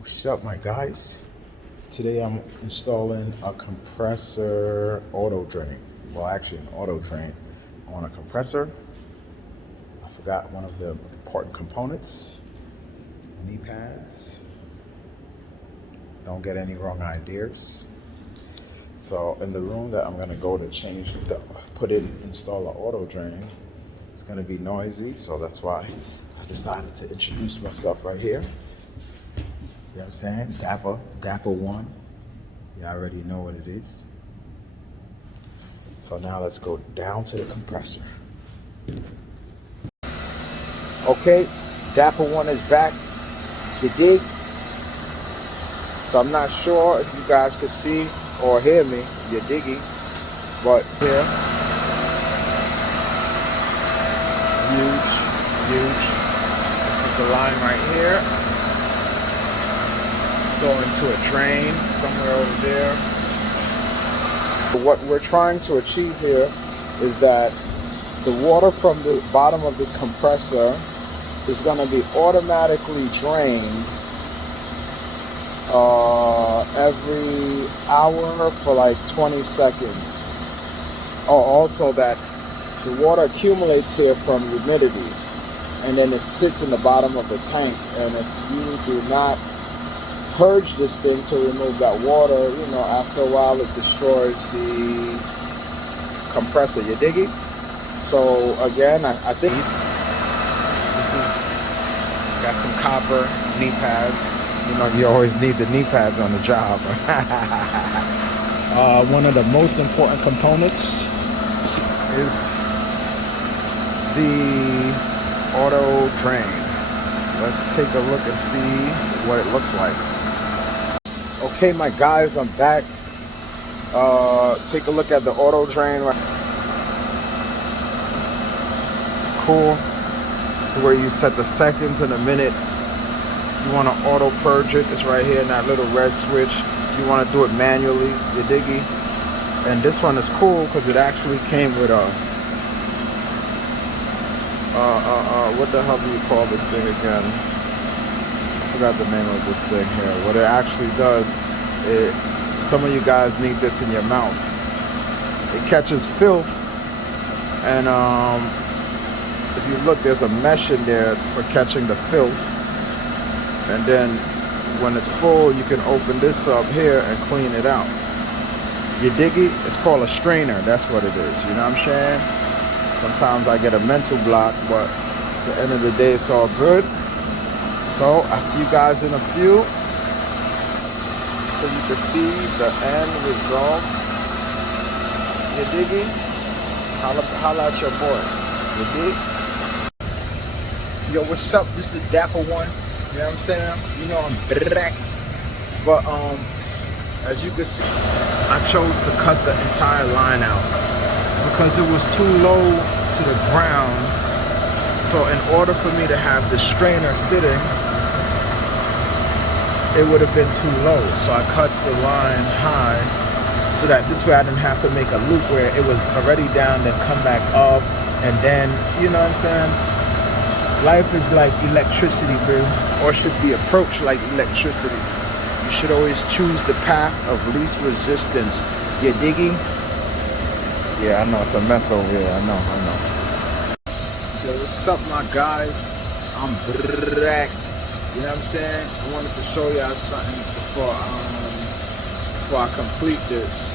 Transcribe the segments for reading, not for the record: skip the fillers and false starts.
What's up, my guys? Today I'm installing a compressor auto drain. Well, actually an auto drain on a compressor. I forgot one of the important components. Knee pads. Don't get any wrong ideas. So in the room that I'm gonna go to install an auto drain, it's gonna be noisy. So that's why I decided to introduce myself right here. You know what I'm saying? Dapper one. You already know what it is. So now let's go down to the compressor. Okay, Dapper one is back. You dig? So I'm not sure if you guys could see or hear me. You're digging. But here, huge. This is the line right here. Go into a drain somewhere over there. What we're trying to achieve here is that the water from the bottom of this compressor is going to be automatically drained every hour for like 20 seconds. Oh, also that the water accumulates here from humidity and then it sits in the bottom of the tank, and if you do not purge this thing to remove that water, after a while it destroys the compressor. You dig it? So again, I think this is got some copper knee pads. You always need the knee pads on the job. One of the most important components is the auto drain. Let's take a look and see what it looks like. Okay, my guys, I'm back. Take a look at the auto drain. It's cool. This is where you set the seconds and a minute. You want to auto purge it. It's right here in that little red switch. You want to do it manually. You diggy? And this one is cool because it actually came with a what the hell do you call this thing again? I forgot the name of this thing here. What it actually does, some of you guys need this in your mouth. It catches filth, and if you look, there's a mesh in there for catching the filth. And then when it's full, you can open this up here and clean it out. You dig it? It's called a strainer. That's what it is. You know what I'm saying? Sometimes I get a mental block, but at the end of the day, it's all good. So I see you guys in a few, so you can see the end results. You dig it? Holla at your boy. You dig? Yo, what's up? This is the Dapper one. You know what I'm saying? I'm back. But as you can see, I chose to cut the entire line out because it was too low to the ground. So in order for me to have the strainer sitting, it would have been too low. So I cut the line high so that this way I didn't have to make a loop where it was already down, then come back up, and then, you know what I'm saying? Life is like electricity, bro, or should be approached like electricity. You should always choose the path of least resistance. You digging? Yeah, I know it's a mess over here. I know. Yo, what's up, my guys? I'm back. You know what I'm saying? I wanted to show y'all something before I complete this.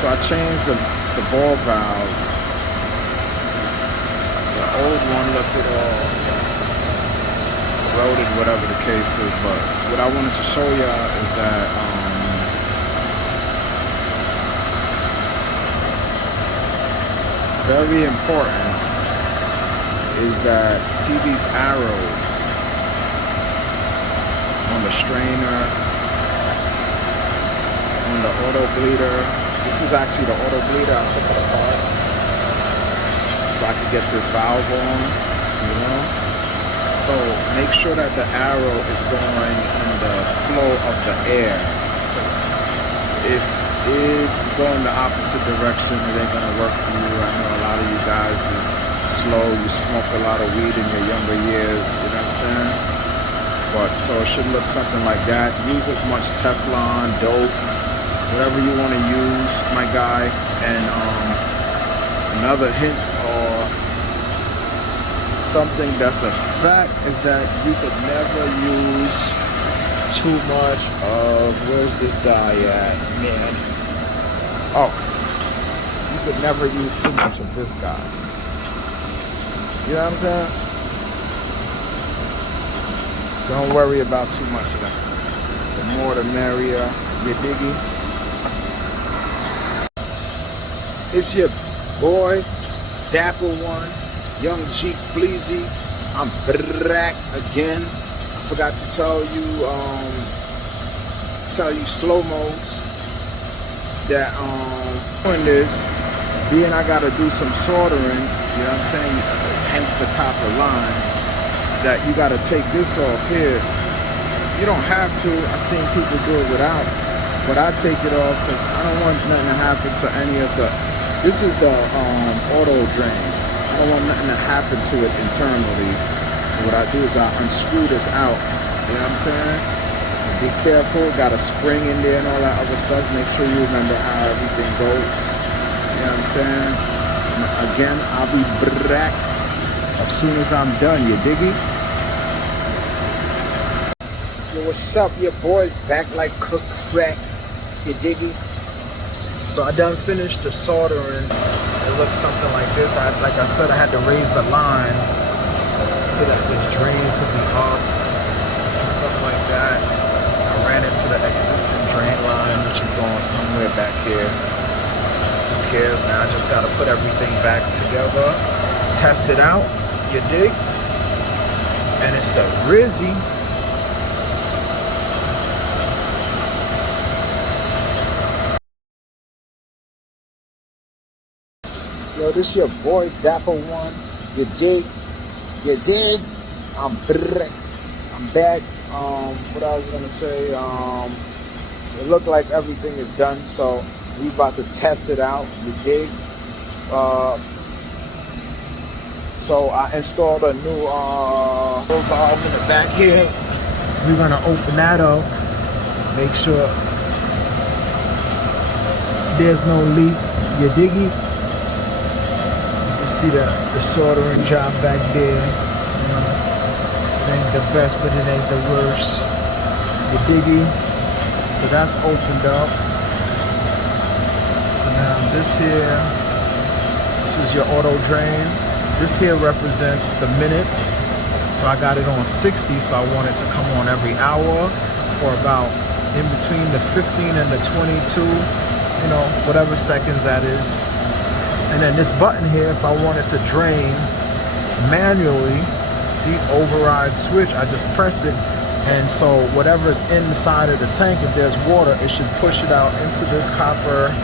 So I changed the ball valve. The old one looked it all corroded, whatever the case is. But what I wanted to show y'all is that very important is that, see these arrows on the strainer, on the auto bleeder. This is actually the auto bleeder. I took it apart so I could get this valve on, So make sure that the arrow is going in the flow of the air, because if it's going the opposite direction, it ain't gonna work for you. I know a lot of you guys is slow. You smoked a lot of weed in your younger years, you know what I'm saying? short, so it should look something like that. Use as much Teflon, dope, whatever you want to use, my guy. And another hint or something that's a fact is that you could never use too much of, where's this guy at, man? Oh, you could never use too much of this guy. You know what I'm saying? Don't worry about too much of that. The more the merrier, you diggy? It's your boy, Dapper One, Young G Fleazy. I'm back again. I forgot to tell you slow-mos that doing this, being I gotta do some soldering, you know what I'm saying? Hence the copper line. That you got to take this off here. You don't have to. I've seen people do it without, but I take it off because I don't want nothing to happen to any of the. This is the auto drain. I don't want nothing to happen to it internally. So what I do is I unscrew this out. You know what I'm saying? And be careful. Got a spring in there and all that other stuff. Make sure you remember how everything goes. You know what I'm saying? And again, I'll be back as soon as I'm done. You diggy? Yo, what's up, your boy? Back like cook crack. You diggy? So I done finished the soldering. It looks something like this. Like I said, I had to raise the line so that this drain could be up and stuff like that. I ran into the existing drain line, which is going somewhere back here. Who cares? Now I just gotta put everything back together, test it out. You dig? And it's a Rizzy. Yo, this your boy Dapper One. You dig? You dig? I'm back. What I was gonna say, it looked like everything is done, so we about to test it out. You dig? So I installed a new valve in the back here. We're gonna open that up. Make sure there's no leak. You diggy? You see the soldering job back there. You know, it ain't the best, but it ain't the worst. You diggy? So that's opened up. So now this is your auto drain. This here represents the minutes. So I got it on 60, so I want it to come on every hour for about in between the 15 and the 22, you know, whatever seconds that is. And then this button here, if I want it to drain manually, see, override switch, I just press it. And so whatever's inside of the tank, if there's water, it should push it out into this copper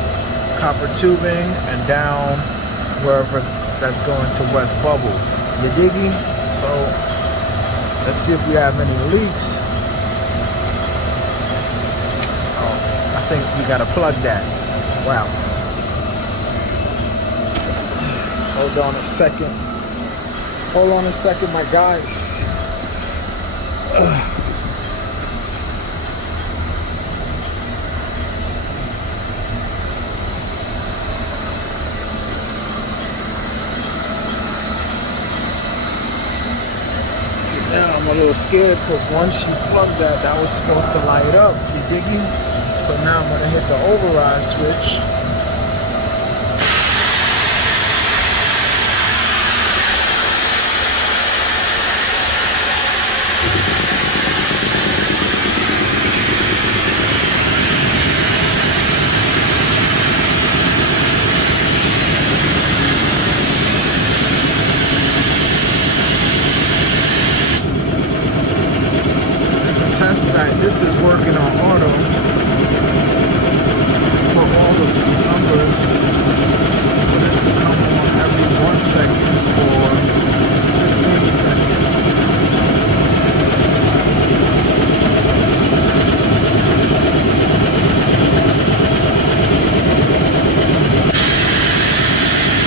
tubing and down wherever that's going to West Bubble. You diggy? So let's see if we have any leaks. Oh, I think we gotta plug that. Wow. Hold on a second. Hold on a second, my guys. Now I'm a little scared because once you plug that, that was supposed to light up. You diggy? So now I'm gonna hit the override switch. Test that this is working on auto for all of the numbers for this to come on every 1 second for 15 seconds.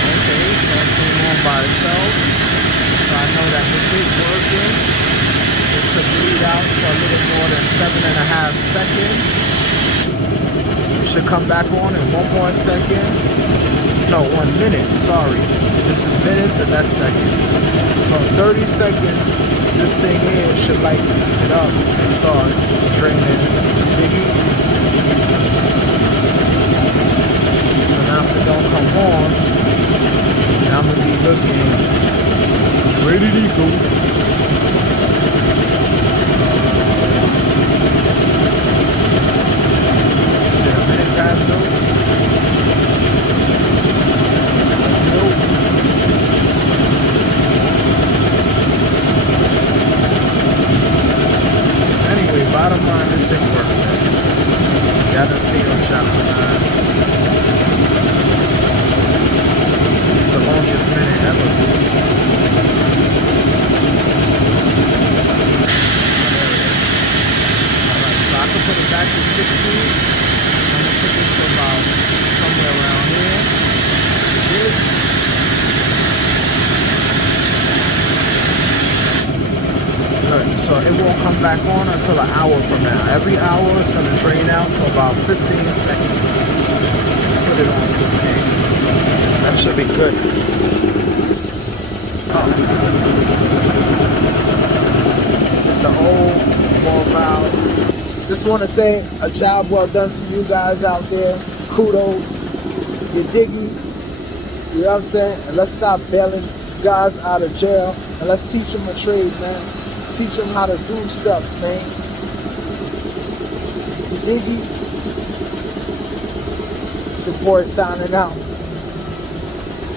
Okay, that came on by itself. So I know that this is working. It could be bleed out for a little more than 7.5 seconds. You should come back on in 1 more second. No, 1 minute, sorry. This is minutes and that's seconds. So in 30 seconds, this thing here should lighten it up and start draining. Diggy. So now if it don't come on, now I'm gonna be looking. It's ready to go. Did a minute pass though? Anyway, bottom line, this thing worked, man. Y'all done seen on shot my eyes. It's the longest minute ever. Alright, so I can put it back to 16. I'm gonna put this to about somewhere around here. Good. So it won't come back on until an hour from now. Every hour it's going to drain out for about 15 seconds. Put it on 15. That should be good. Oh. It's the old ball valve. Just want to say a job well done to you guys out there. Kudos. You're digging. You know what I'm saying? And let's stop bailing guys out of jail. And let's teach them a trade, man. Teach them how to do stuff, man. You diggy? It's your boy signing out.